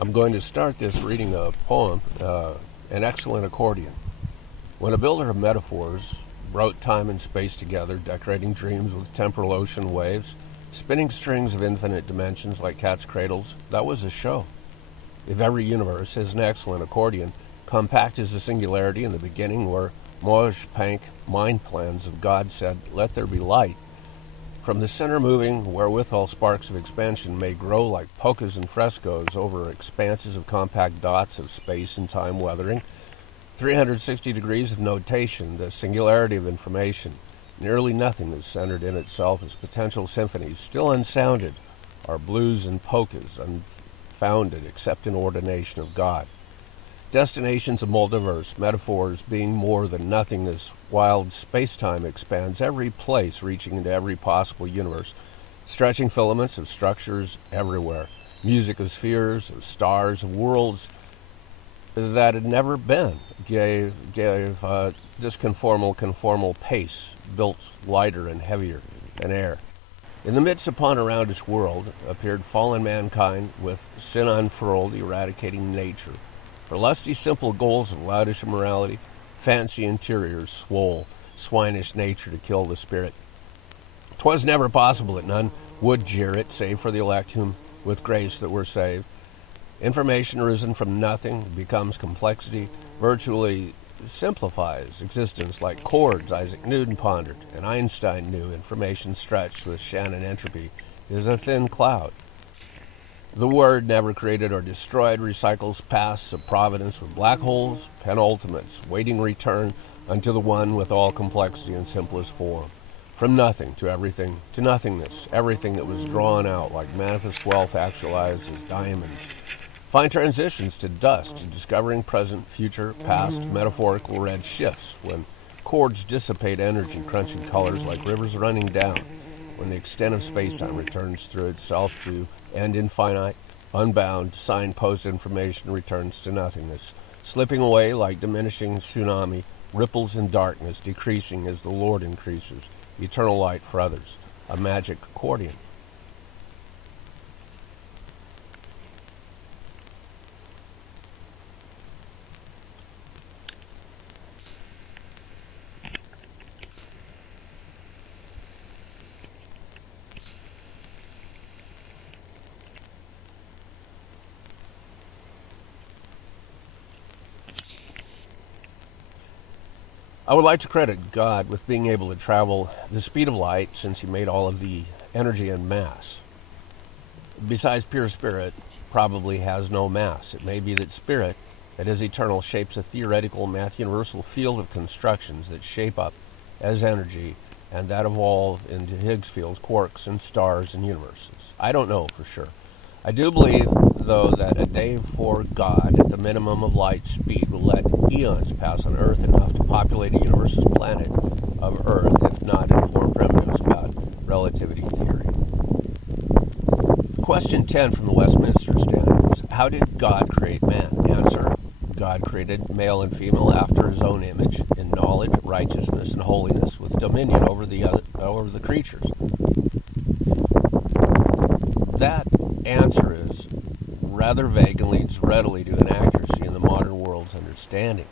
I'm going to start this reading a poem, An Excellent Accordion. When a builder of metaphors wrote time and space together, decorating dreams with temporal ocean waves, spinning strings of infinite dimensions like cat's cradles, that was a show. If every universe is an excellent accordion, compact as the singularity in the beginning where Mosh-Pank mind plans of God said, "Let there be light," from the center moving, wherewithal sparks of expansion may grow like polkas and frescoes over expanses of compact dots of space and time weathering, 360 degrees of notation, the singularity of information, nearly nothing is centered in itself as potential symphonies, still unsounded, are blues and polkas, unfounded except in ordination of God. Destinations of multiverse, metaphors being more than nothingness, wild space-time expands every place, reaching into every possible universe, stretching filaments of structures everywhere, music of spheres, of stars, of worlds that had never been, gave this conformal pace, built lighter and heavier than air. In the midst upon around its world appeared fallen mankind with sin unfurled, eradicating nature. For lusty simple goals of loutish immorality, fancy interiors swole, swinish nature to kill the spirit. 'Twas never possible that none would jeer it, save for the elect whom with grace that were saved. Information risen from nothing becomes complexity, virtually simplifies existence like chords Isaac Newton pondered, and Einstein knew information stretched with Shannon entropy is a thin cloud. The word never created or destroyed recycles paths of providence with black holes, penultimates, waiting return unto the one with all complexity and simplest form. From nothing to everything, to nothingness, everything that was drawn out like manifest wealth actualized as diamonds. Find transitions to dust, to discovering present, future, past, metaphorical red shifts, when chords dissipate energy, crunching colors like rivers running down, when the extent of space-time returns through itself to end infinite, unbound, signpost information returns to nothingness, slipping away like diminishing tsunami, ripples in darkness, decreasing as the Lord increases, eternal light for others, a magic accordion. I would like to credit God with being able to travel the speed of light, since he made all of the energy in mass. Besides, pure spirit probably has no mass. It may be that spirit, that is eternal, shapes a theoretical math-universal field of constructions that shape up as energy and that evolve into Higgs fields, quarks, and stars and universes. I don't know for sure. I do believe, though, that a day for God at the minimum of light speed will let eons pass on Earth enough to populate a universe's planet of Earth, if not inform primitives about relativity theory. Question 10 from the Westminster Standards. How did God create man? Answer: God created male and female after his own image, in knowledge, righteousness, and holiness, with dominion over the creatures. That answer is rather vague and leads readily to inaccuracy in the modern world's understanding.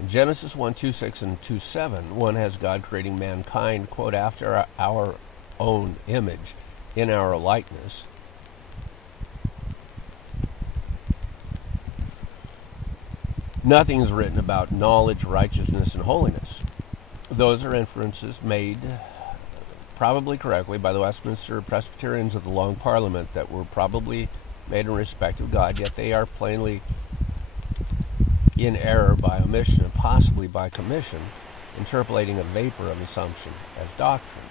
In Genesis 1:2-6 and 2:7, one has God creating mankind, quote, after our own image, in our likeness. Nothing is written about knowledge, righteousness, and holiness. Those are inferences made, probably correctly, by the Westminster Presbyterians of the Long Parliament that were probably made in respect of God, yet they are plainly in error by omission and possibly by commission, interpolating a vapor of assumption as doctrine.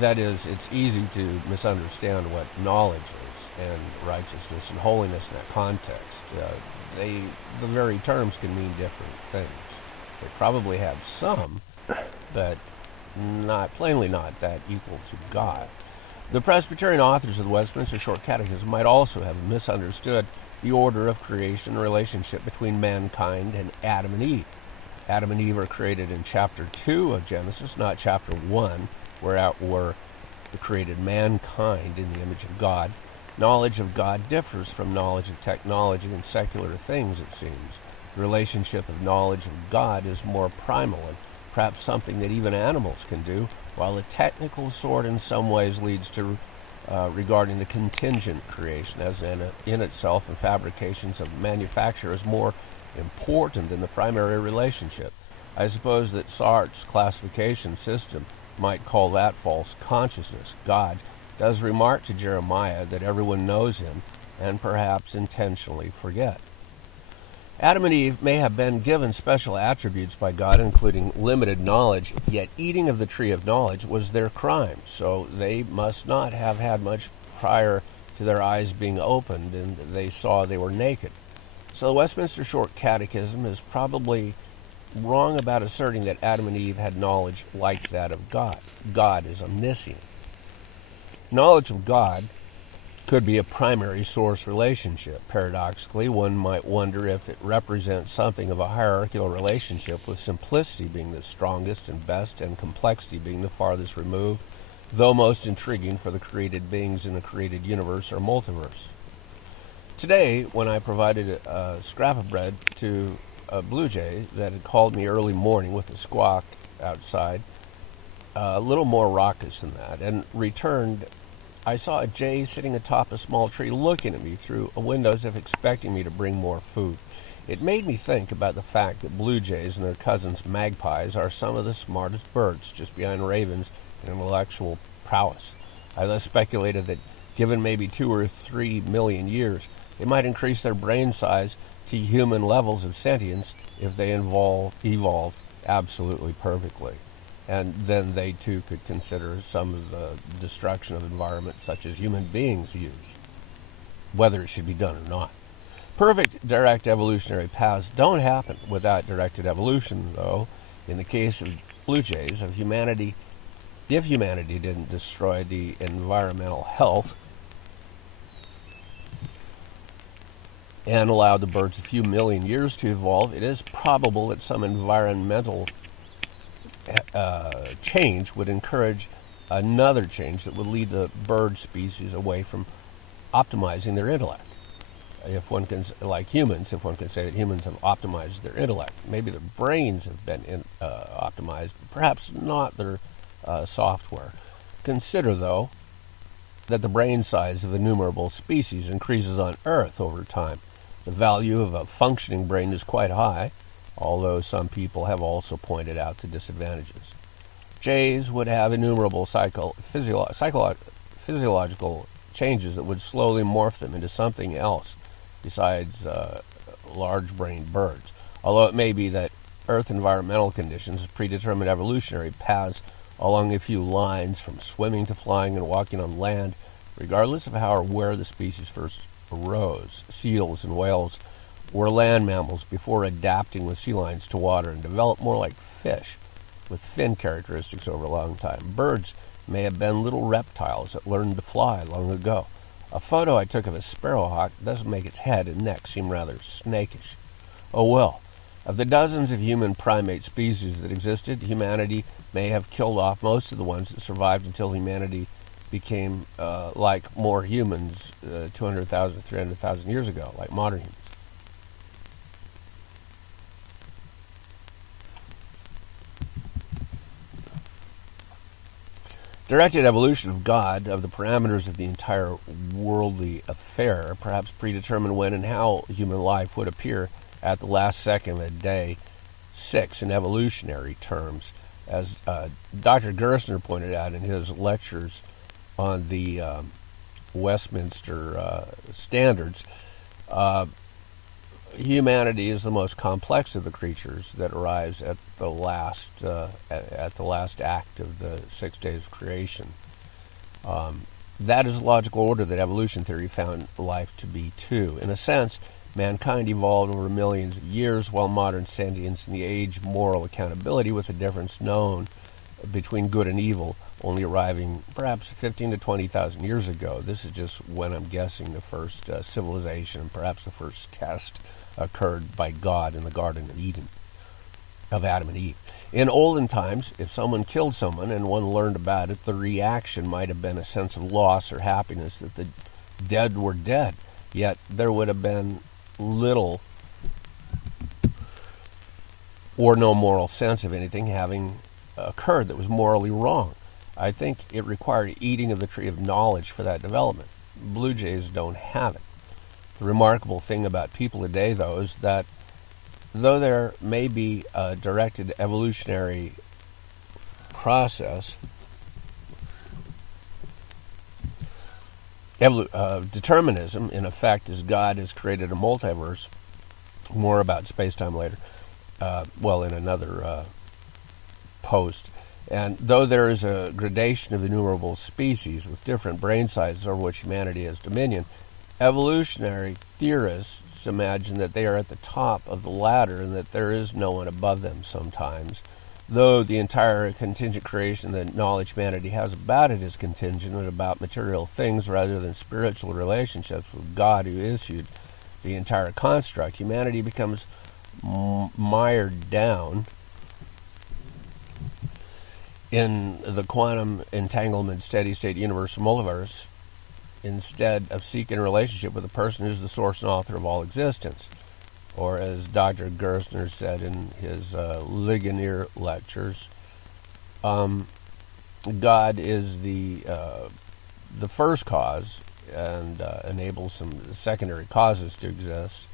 That is, it's easy to misunderstand what knowledge is and righteousness and holiness in that context. The very terms can mean different things. They probably had some, but plainly not that equal to God. The Presbyterian authors of the Westminster Short Catechism might also have misunderstood the order of creation and relationship between mankind and Adam and Eve. Adam and Eve are created in chapter 2 of Genesis, not chapter 1, where created mankind in the image of God. Knowledge of God differs from knowledge of technology and secular things, it seems. The relationship of knowledge of God is more primal and perhaps something that even animals can do, while the technical sort in some ways leads to regarding the contingent creation as in itself and fabrications of manufacture is more important than the primary relationship. I suppose that Sartre's classification system might call that false consciousness. God does remark to Jeremiah that everyone knows him and perhaps intentionally forget. Adam and Eve may have been given special attributes by God, including limited knowledge, yet eating of the tree of knowledge was their crime, so they must not have had much prior to their eyes being opened and they saw they were naked. So the Westminster Short Catechism is probably wrong about asserting that Adam and Eve had knowledge like that of God. God is omniscient. Knowledge of God could be a primary source relationship. Paradoxically, one might wonder if it represents something of a hierarchical relationship, with simplicity being the strongest and best and complexity being the farthest removed, though most intriguing for the created beings in the created universe or multiverse. Today, when I provided a scrap of bread to a blue jay that had called me early morning with a squawk outside, a little more raucous than that, and returned, I saw a jay sitting atop a small tree looking at me through a window as if expecting me to bring more food. It made me think about the fact that blue jays and their cousins magpies are some of the smartest birds, just behind ravens in intellectual prowess. I thus speculated that given maybe 2 or 3 million years, they might increase their brain size to human levels of sentience if they evolved absolutely perfectly. And then they too could consider some of the destruction of environment such as human beings use, whether it should be done or not. Perfect direct evolutionary paths don't happen without directed evolution, though. In the case of blue jays, if humanity didn't destroy the environmental health and allowed the birds a few million years to evolve, it is probable that some environmental change would encourage another change that would lead the bird species away from optimizing their intellect. If one can, like humans, if one can say that humans have optimized their intellect, maybe their brains have been optimized, perhaps not their software. Consider, though, that the brain size of innumerable species increases on Earth over time. The value of a functioning brain is quite high, although some people have also pointed out the disadvantages. Jays would have innumerable physiological changes that would slowly morph them into something else besides large-brained birds. Although it may be that Earth environmental conditions predetermine evolutionary paths along a few lines from swimming to flying and walking on land, regardless of how or where the species first arose. Seals and whales were land mammals before adapting with sea lions to water and developed more like fish, with fin characteristics over a long time. Birds may have been little reptiles that learned to fly long ago. A photo I took of a sparrowhawk doesn't make its head and neck seem rather snakish. Oh well, of the dozens of human primate species that existed, humanity may have killed off most of the ones that survived until humanity became like more humans 200,000, 300,000 years ago, like modern humans. Directed evolution of God, of the parameters of the entire worldly affair, perhaps predetermine when and how human life would appear at the last second of day 6 in evolutionary terms. As Dr. Gerstner pointed out in his lectures on the Westminster Standards, humanity is the most complex of the creatures that arrives at the last act of the 6 days of creation. That is the logical order that evolution theory found life to be too. In a sense, mankind evolved over millions of years, while modern sentience and the age of moral accountability, with the difference known between good and evil only arriving perhaps 15 to 20,000 years ago. This is just when I'm guessing the first civilization and perhaps the first test occurred by God in the Garden of Eden, of Adam and Eve. In olden times, if someone killed someone and one learned about it, the reaction might have been a sense of loss or happiness that the dead were dead. Yet there would have been little or no moral sense of anything having occurred that was morally wrong. I think it required eating of the tree of knowledge for that development. Blue jays don't have it. The remarkable thing about people today, though, is that though there may be a directed evolutionary process, determinism, in effect, as God has created a multiverse. More about space-time later. In another post. And though there is a gradation of innumerable species with different brain sizes over which humanity has dominion, evolutionary theorists imagine that they are at the top of the ladder and that there is no one above them sometimes. Though the entire contingent creation that knowledge humanity has about it is contingent and about material things rather than spiritual relationships with God who issued the entire construct, humanity becomes mired down in the quantum entanglement steady-state universal multiverse instead of seeking a relationship with the person who's the source and author of all existence. Or as Dr. Gerstner said in his Ligonier lectures, God is the first cause and enables some secondary causes to exist.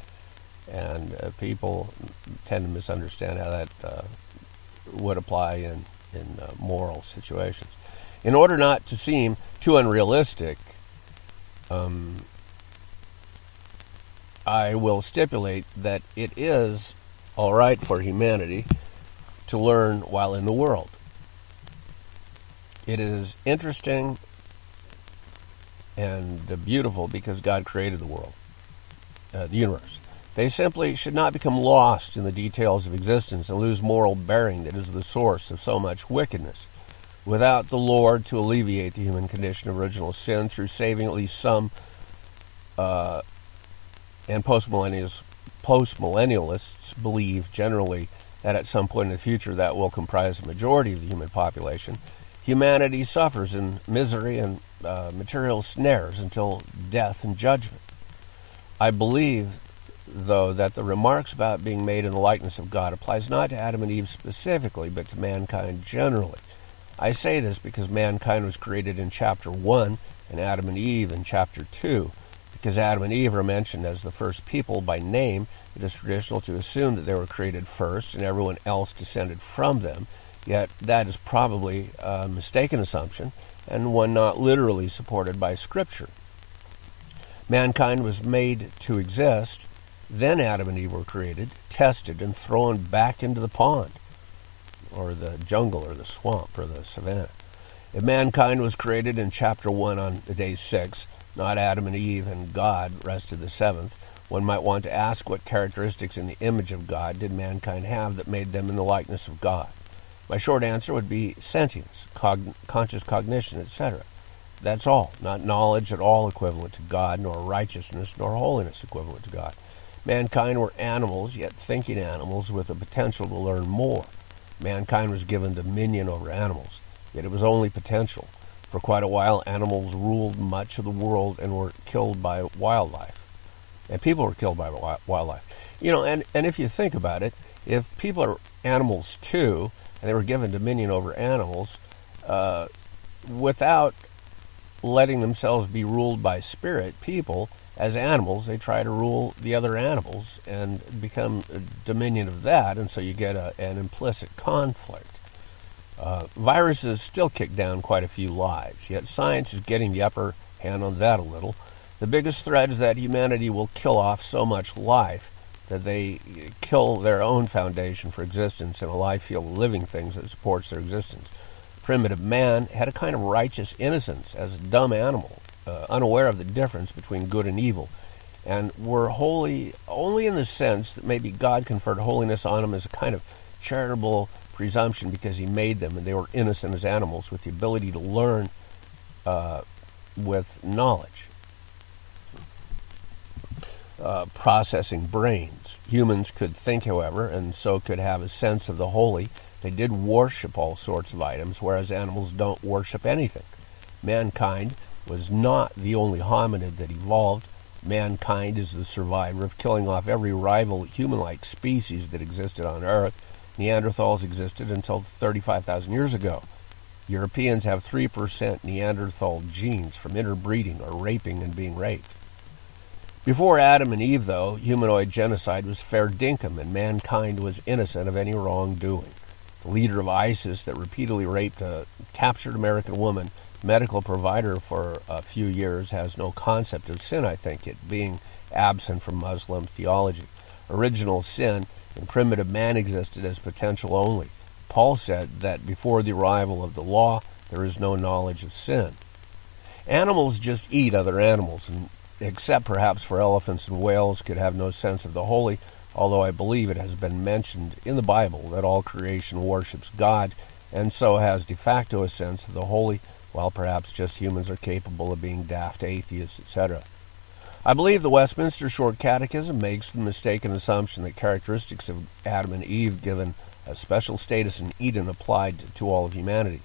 And people tend to misunderstand how that would apply in moral situations. In order not to seem too unrealistic, I will stipulate that it is all right for humanity to learn while in the world. It is interesting and beautiful because God created the world, the universe. They simply should not become lost in the details of existence and lose moral bearing that is the source of so much wickedness. Without the Lord to alleviate the human condition of original sin through saving at least some, and postmillennialists believe generally that at some point in the future that will comprise the majority of the human population, humanity suffers in misery and material snares until death and judgment. I believe, though, that the remarks about being made in the likeness of God applies not to Adam and Eve specifically, but to mankind generally. I say this because mankind was created in chapter 1 and Adam and Eve in chapter 2. Because Adam and Eve are mentioned as the first people by name, it is traditional to assume that they were created first and everyone else descended from them. Yet that is probably a mistaken assumption and one not literally supported by Scripture. Mankind was made to exist, then Adam and Eve were created, tested, and thrown back into the pond, or the jungle, or the swamp, or the savannah. If mankind was created in chapter 1 on day 6, not Adam and Eve and God rested the seventh, one might want to ask what characteristics in the image of God did mankind have that made them in the likeness of God. My short answer would be sentience, conscious cognition, etc. That's all, not knowledge at all equivalent to God, nor righteousness, nor holiness equivalent to God. Mankind were animals, yet thinking animals with the potential to learn more. Mankind was given dominion over animals, yet it was only potential. For quite a while, animals ruled much of the world and were killed by wildlife. And people were killed by wildlife. You know, and if you think about it, if people are animals too, and they were given dominion over animals, without letting themselves be ruled by spirit, people, as animals, they try to rule the other animals and become dominion of that, and so you get an implicit conflict. Viruses still kick down quite a few lives, yet science is getting the upper hand on that a little. The biggest threat is that humanity will kill off so much life that they kill their own foundation for existence in a life field of living things that supports their existence. Primitive man had a kind of righteous innocence as a dumb animal, unaware of the difference between good and evil, and were holy only in the sense that maybe God conferred holiness on them as a kind of charitable presumption because he made them and they were innocent as animals with the ability to learn with knowledge. Processing brains. Humans could think, however, and so could have a sense of the holy. They did worship all sorts of items, whereas animals don't worship anything. Mankind was not the only hominid that evolved. Mankind is the survivor of killing off every rival human-like species that existed on Earth. Neanderthals existed until 35,000 years ago. Europeans have 3% Neanderthal genes from interbreeding or raping and being raped. Before Adam and Eve, though, humanoid genocide was fair dinkum, and mankind was innocent of any wrongdoing. The leader of ISIS that repeatedly raped a captured American woman, medical provider for a few years, has no concept of sin, I think, it being absent from Muslim theology. Original sin in primitive man existed as potential only. Paul said that before the arrival of the law, there is no knowledge of sin. Animals just eat other animals, and except perhaps for elephants and whales, could have no sense of the holy, although I believe it has been mentioned in the Bible that all creation worships God, and so has de facto a sense of the holy, while perhaps just humans are capable of being daft atheists, etc. I believe the Westminster Short Catechism makes the mistaken assumption that characteristics of Adam and Eve given a special status in Eden applied to all of humanity.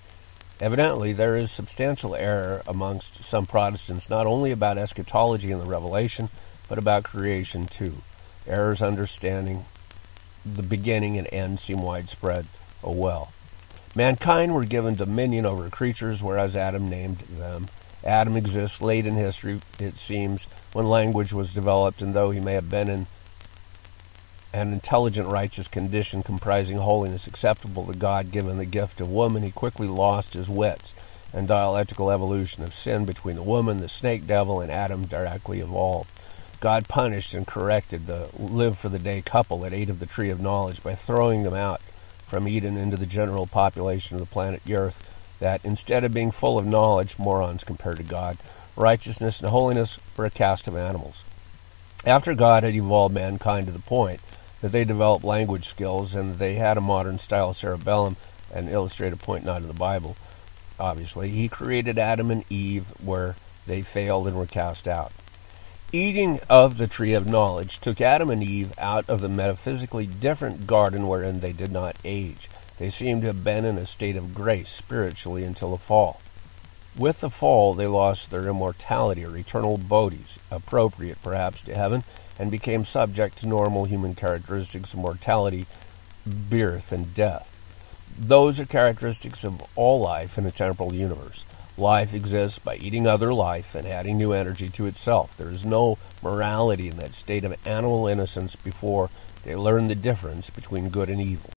Evidently, there is substantial error amongst some Protestants, not only about eschatology and the revelation, but about creation too. Errors understanding the beginning and end seem widespread. Oh well. Mankind were given dominion over creatures, whereas Adam named them. Adam exists late in history, it seems, when language was developed, and though he may have been in an intelligent, righteous condition comprising holiness acceptable to God given the gift of woman, he quickly lost his wits, and dialectical evolution of sin between the woman, the snake devil, and Adam directly evolved. God punished and corrected the live-for-the-day couple that ate of the tree of knowledge by throwing them out from Eden into the general population of the planet Earth, that instead of being full of knowledge, morons compared to God, righteousness and holiness were a caste of animals. After God had evolved mankind to the point that they developed language skills and they had a modern-style cerebellum, and illustrate a point not in the Bible, obviously, he created Adam and Eve where they failed and were cast out. Eating of the tree of knowledge took Adam and Eve out of the metaphysically different garden wherein they did not age. They seem to have been in a state of grace spiritually until the fall. With the fall, they lost their immortality or eternal bodies, appropriate perhaps to heaven, and became subject to normal human characteristics of mortality, birth, and death. Those are characteristics of all life in a temporal universe. Life exists by eating other life and adding new energy to itself. There is no morality in that state of animal innocence before they learn the difference between good and evil.